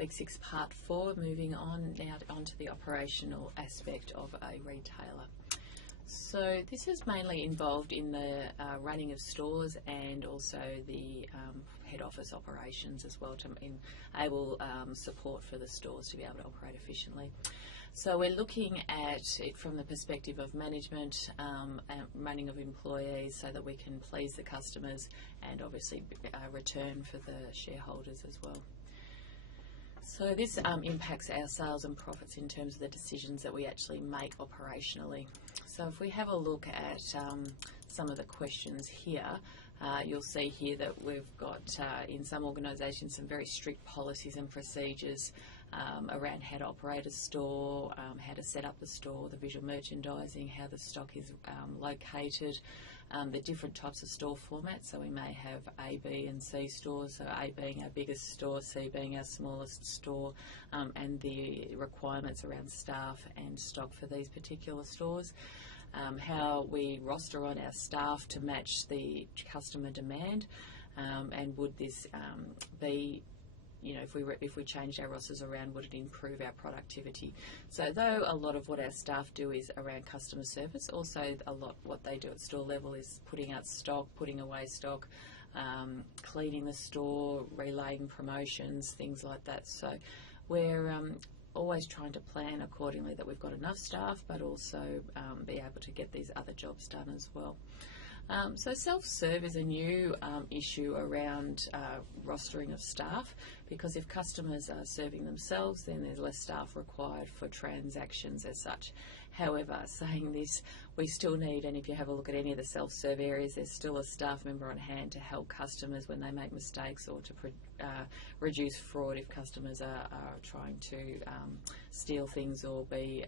Week 6, Part 4, moving on now onto the operational aspect of a retailer. So this is mainly involved in the running of stores and also the head office operations as well to enable support for the stores to be able to operate efficiently. So we're looking at it from the perspective of management and running of employees so that we can please the customers and obviously return for the shareholders as well. So this impacts our sales and profits in terms of the decisions that we actually make operationally. So if we have a look at some of the questions here, you'll see here that we've got in some organisations some very strict policies and procedures around how to operate a store, how to set up the store, the visual merchandising, how the stock is located, the different types of store formats. So we may have A, B and C stores, so A being our biggest store, C being our smallest store, and the requirements around staff and stock for these particular stores. How we roster on our staff to match the customer demand, and would this be, you know, if we changed our rosters around, would it improve our productivity? So though a lot of what our staff do is around customer service, also a lot what they do at store level is putting out stock, putting away stock, cleaning the store, relaying promotions, things like that. So we're always trying to plan accordingly that we've got enough staff, but also be able to get these other jobs done as well. So self-serve is a new issue around rostering of staff, because if customers are serving themselves, then there's less staff required for transactions as such. However, saying this, we still need, and if you have a look at any of the self-serve areas, there's still a staff member on hand to help customers when they make mistakes, or to reduce fraud if customers are trying to steal things or be,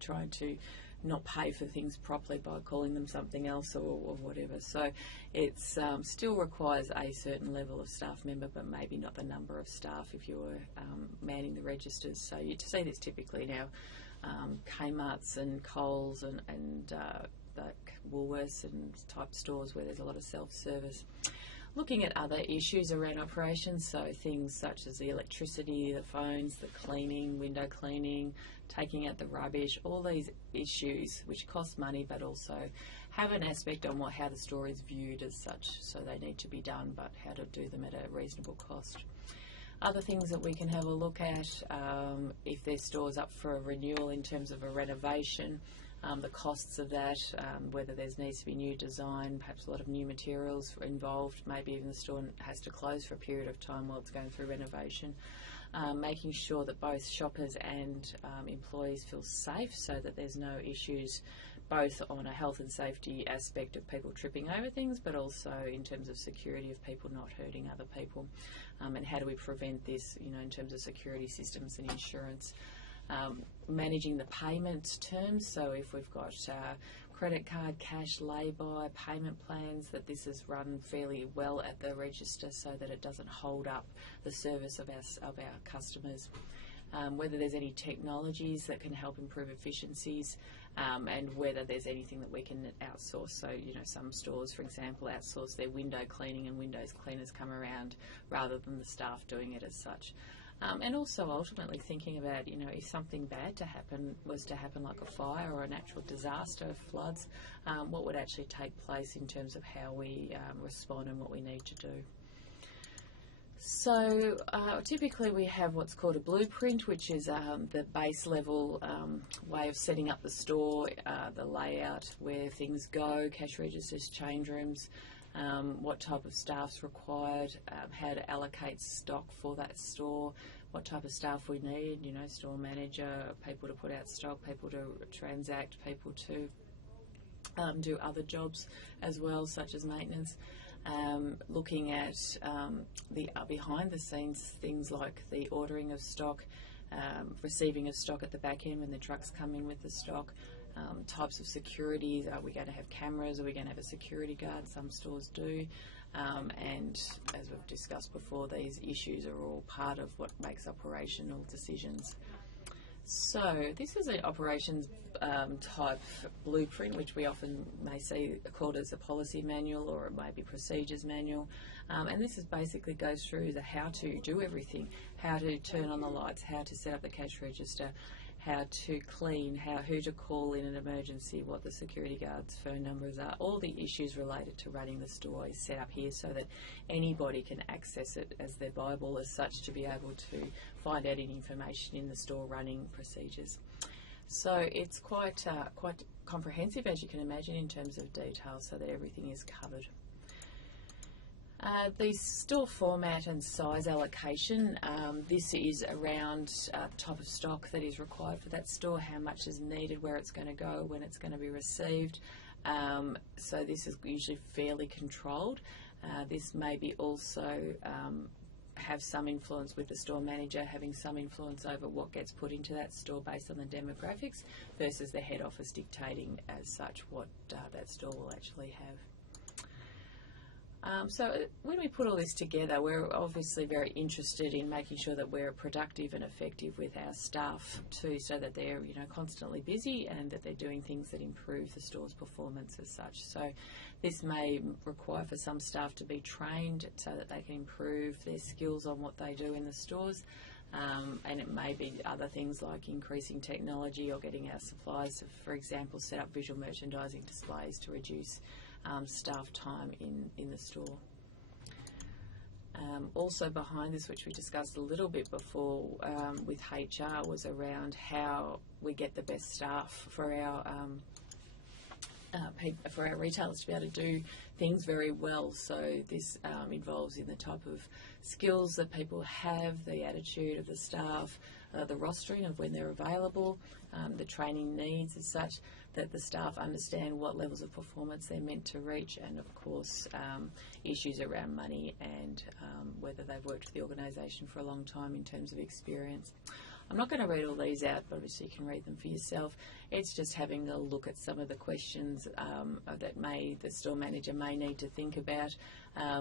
trying to not pay for things properly by calling them something else or whatever. So it still requires a certain level of staff member, but maybe not the number of staff if you were manning the registers. So you see this typically now, Kmart's and Coles and like Woolworths and type stores where there's a lot of self-service. Looking at other issues around operations, so things such as the electricity, the phones, the cleaning, window cleaning, taking out the rubbish, all these issues which cost money but also have an aspect on how the store is viewed as such. So they need to be done, but how to do them at a reasonable cost. Other things that we can have a look at, if their store's up for a renewal in terms of a renovation, the costs of that, whether there needs to be new design, perhaps a lot of new materials involved, maybe even the store has to close for a period of time while it's going through renovation. Making sure that both shoppers and employees feel safe, so that there's no issues both on a health and safety aspect of people tripping over things, but also in terms of security of people not hurting other people. And how do we prevent this, in terms of security systems and insurance. Managing the payment terms, so if we've got credit card, cash, lay-by, payment plans, that this is run fairly well at the register so that it doesn't hold up the service of our customers. Whether there's any technologies that can help improve efficiencies, and whether there's anything that we can outsource. So, some stores, for example, outsource their window cleaning and windows cleaners come around rather than the staff doing it as such. And also ultimately thinking about, if something bad was to happen like a fire or a natural disaster, floods, what would actually take place in terms of how we respond and what we need to do. So typically we have what's called a blueprint, which is the base level way of setting up the store, the layout, where things go, cash registers, change rooms, what type of staff's required, how to allocate stock for that store, what type of staff we need, store manager, people to put out stock, people to transact, people to do other jobs as well, such as maintenance. Looking at the behind the scenes things like the ordering of stock, receiving of stock at the back end when the trucks come in with the stock, types of security. Are we going to have cameras? Are we going to have a security guard? Some stores do. And as we've discussed before, these issues are all part of what makes operational decisions. So this is an operations type blueprint, which we often may see called as a policy manual, or it may be procedures manual. And this is basically goes through the how to do everything, how to turn on the lights, how to set up the cash register, how to clean, who to call in an emergency, what the security guard's phone numbers are. All the issues related to running the store is set up here so that anybody can access it as their Bible as such, to be able to find out any information in the store running procedures. So it's quite comprehensive, as you can imagine, in terms of detail, so that everything is covered. The store format and size allocation, this is around type of stock that is required for that store, how much is needed, where it's going to go, when it's going to be received. So this is usually fairly controlled. This may be also have some influence with the store manager having some influence over what gets put into that store based on the demographics, versus the head office dictating as such what that store will actually have. So when we put all this together, we're obviously very interested in making sure that we're productive and effective with our staff too, so that they're constantly busy and that they're doing things that improve the store's performance as such. So this may require for some staff to be trained so that they can improve their skills on what they do in the stores. And it may be other things like increasing technology or getting our suppliers to, for example, set up visual merchandising displays to reduce staff time in the store. Also behind this, which we discussed a little bit before with HR, was around how we get the best staff for our retailers to be able to do things very well. So this involves in the type of skills that people have, the attitude of the staff, the rostering of when they're available, the training needs as such, that the staff understand what levels of performance they're meant to reach, and of course issues around money and whether they've worked with the organisation for a long time in terms of experience. I'm not going to read all these out, but obviously you can read them for yourself. It's just having a look at some of the questions that the store manager may need to think about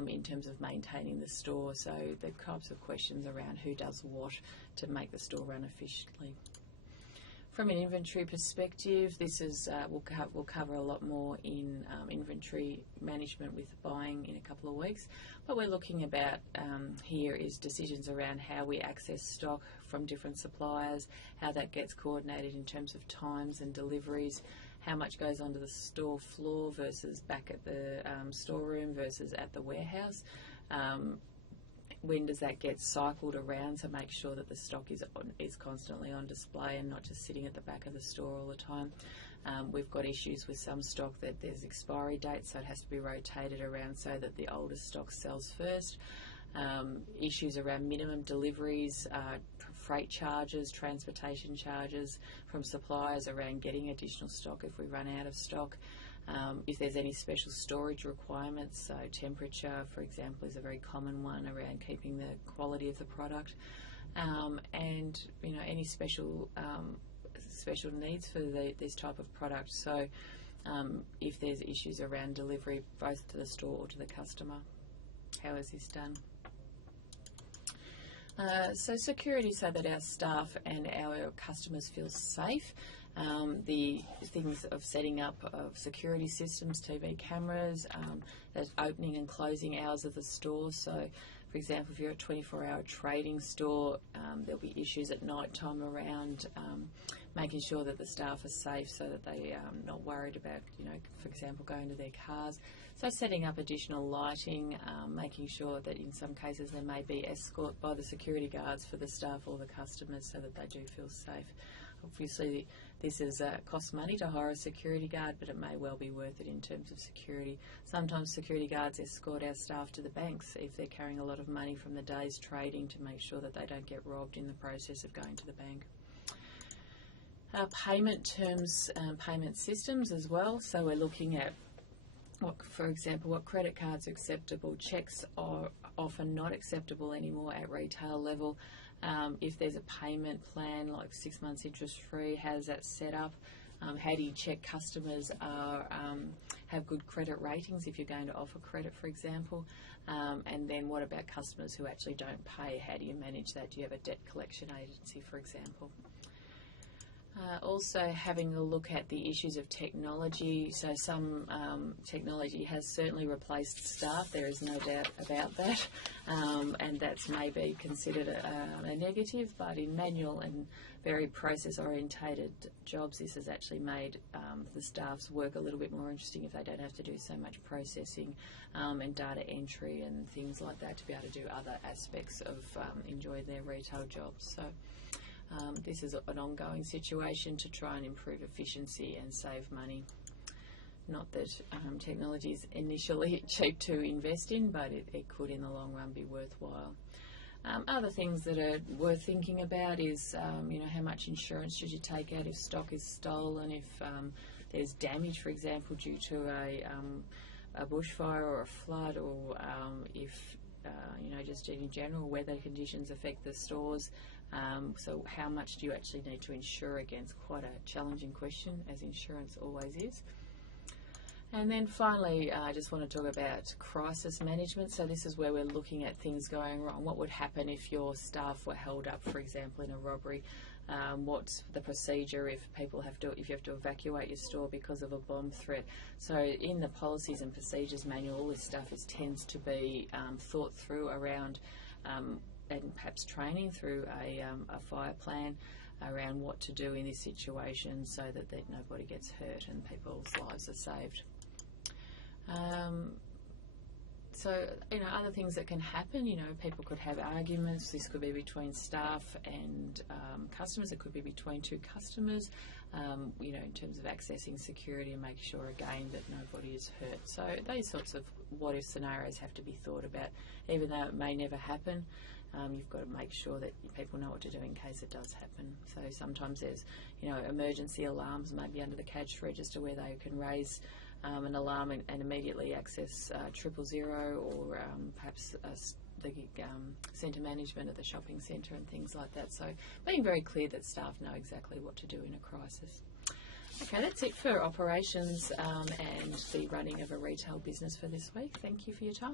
in terms of maintaining the store. So the types of questions around who does what to make the store run efficiently. From an inventory perspective, this is we'll cover a lot more in inventory management with buying in a couple of weeks. But we're looking about here is decisions around how we access stock from different suppliers, how that gets coordinated in terms of times and deliveries, how much goes onto the store floor versus back at the storeroom versus at the warehouse. When does that get cycled around to make sure that the stock is constantly on display and not just sitting at the back of the store all the time? We've got issues with some stock that there's expiry dates, so it has to be rotated around so that the oldest stock sells first. Issues around minimum deliveries, freight charges, transportation charges from suppliers around getting additional stock if we run out of stock. If there's any special storage requirements, so temperature, for example, is a very common one around keeping the quality of the product, and any special needs for this type of product. So if there's issues around delivery, both to the store or to the customer, how is this done? So security, so that our staff and our customers feel safe. The things of setting up of security systems, TV cameras, the opening and closing hours of the store. So, for example, if you're a 24-hour trading store, there'll be issues at night time around making sure that the staff are safe so that they are not worried about, for example, going to their cars. So setting up additional lighting, making sure that in some cases there may be escort by the security guards for the staff or the customers so that they do feel safe. Obviously, this costs money to hire a security guard, but it may well be worth it in terms of security. Sometimes security guards escort our staff to the banks if they're carrying a lot of money from the day's trading to make sure that they don't get robbed in the process of going to the bank. Payment terms, payment systems as well. So we're looking at, for example, what credit cards are acceptable. Cheques are often not acceptable anymore at retail level. If there's a payment plan like 6 months interest free, how is that set up? How do you check customers have good credit ratings if you're going to offer credit, for example? And then what about customers who actually don't pay? How do you manage that? Do you have a debt collection agency, for example? Also having a look at the issues of technology. So some technology has certainly replaced staff, there is no doubt about that, and that's maybe considered a negative, but in manual and very process orientated jobs this has actually made the staff's work a little bit more interesting if they don't have to do so much processing and data entry and things like that to be able to do other aspects of enjoy their retail jobs. So this is an ongoing situation to try and improve efficiency and save money. Not that technology is initially cheap to invest in, but it could in the long run be worthwhile. Other things that are worth thinking about is, how much insurance should you take out if stock is stolen, if there's damage, for example, due to a bushfire or a flood, or if, just in general weather conditions affect the stores. So how much do you actually need to insure against? Quite a challenging question, as insurance always is. And then finally, I just want to talk about crisis management. So this is where we're looking at things going wrong. What would happen if your staff were held up, for example, in a robbery? What's the procedure if you have to evacuate your store because of a bomb threat? So in the policies and procedures manual, all this stuff tends to be thought through around and perhaps training through a fire plan around what to do in this situation so that nobody gets hurt and people's lives are saved. Other things that can happen, people could have arguments. This could be between staff and customers. It could be between two customers, in terms of accessing security and making sure, again, that nobody is hurt. So these sorts of what-if scenarios have to be thought about. Even though it may never happen, you've got to make sure that people know what to do in case it does happen. So sometimes there's, emergency alarms maybe under the cash register where they can raise an alarm and immediately access 000 or perhaps the centre management of the shopping centre and things like that. So being very clear that staff know exactly what to do in a crisis. Okay, that's it for operations and the running of a retail business for this week. Thank you for your time.